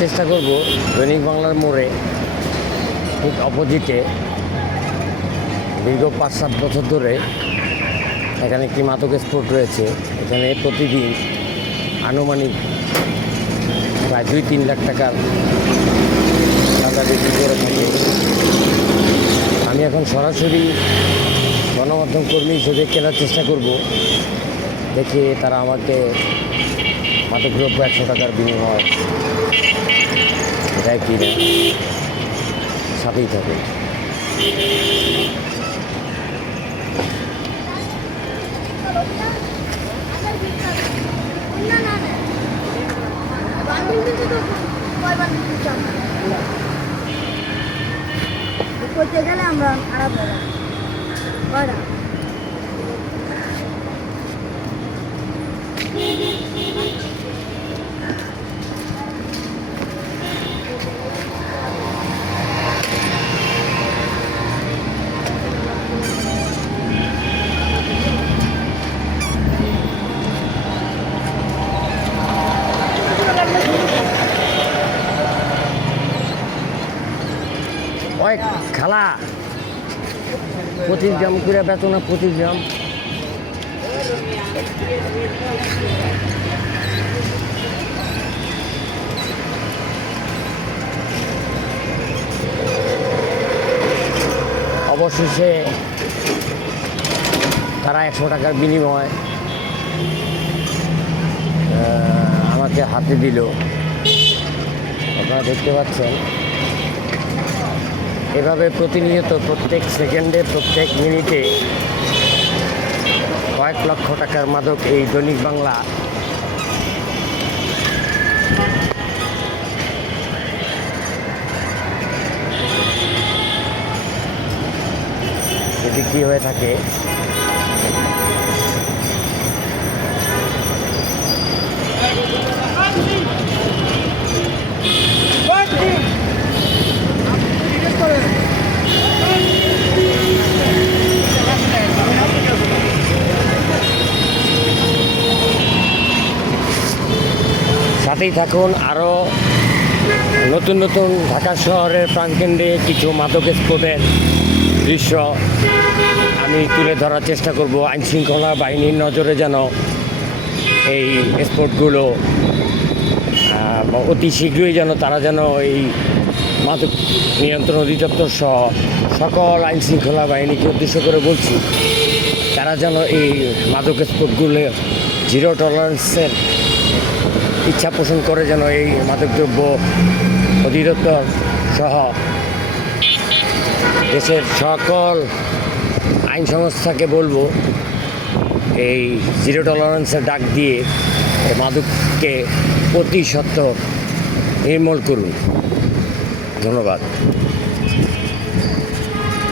চেষ্টা করব দৈনিক বাংলার মোড়ে ঠিক অপোজিটে দীর্ঘ 5-7 বছর ধরে এখানে একটি মাদক স্পট রয়েছে। এখানে প্রতিদিন আনুমানিক প্রায় 2-3 লাখ টাকার চাঁদা বিক্রি করে থাকে। আমি এখন সরাসরি গণমাধ্যম কর্মী হিসেবে কেনার চেষ্টা করব, দেখে তারা আমাকে মাদকদ্রব্য 100 টাকার বিনিময় দেয় কি না, সাথেই থাকে। করতে গেলে আমরা খারাপ হবে। ওই খালা 25 গ্রাম করে বেতন, 25 গ্রাম। অবশেষে তারা 100 টাকার বিনিময় আমাকে হাতে দিল। আপনারা দেখতে পাচ্ছেন এভাবে প্রতিনিয়ত প্রত্যেক সেকেন্ডে প্রত্যেক মিনিটে কয়েক লক্ষ টাকার মাদক এই দৈনিক বাংলা বিক্রি হয়ে থাকে। সাথেই থাকুন, আরও নতুন নতুন ঢাকা শহরের প্রাণকেন্দ্রে কিছু মাদক স্পটের দৃশ্য আমি তুলে ধরার চেষ্টা করব। আইনশৃঙ্খলা বাহিনীর নজরে যেন এই স্পটগুলো অতি শীঘ্রই যেন তারা যেন এই মাদক নিয়ন্ত্রণ অধিদপ্তর সহ সকল আইনশৃঙ্খলা বাহিনীকে উদ্দেশ্য করে বলছি, তারা যেন এই মাদক স্পটগুলো জিরো টলারেন্সের ইচ্ছা পোষণ করে, যেন এই মাদকদ্রব্য অধিদপ্তর সহ দেশের সকল আইন সংস্থাকে বলবো এই জিরো টলারেন্সের ডাক দিয়ে মাদককে প্রতি সত্ত্বর নির্মূল করুন। ধন্যবাদ।